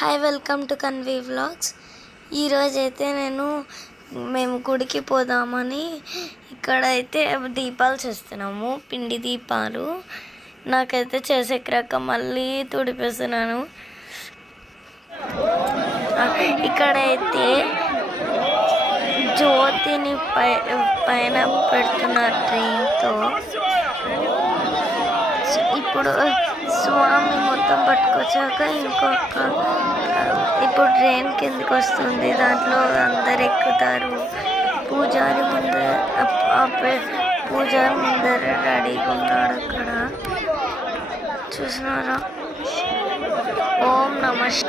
Hi, welcome to Kanvi vlogs. ఈరోజైతే మేము గుడికి పోదామని ఇక్కడైతే దీపాలు చేస్తున్నాము, పిండి దీపాలు. నాకైతే చేసేకి రాక మళ్ళీ తుడిపేస్తున్నాను. ఇక్కడైతే జ్యోతిని పైన పెడుతున్నారు ట్రైన్తో. ఇప్పుడు స్వామి మొత్తం పట్టుకొచ్చాక ఇప్పుడు ట్రైన్ కిందకి వస్తుంది. దాంట్లో అందరు ఎక్కుతారు. పూజారి ముందర రెడీగా ఉన్నాడు. అక్కడ చూసినారా? ఓం నమః.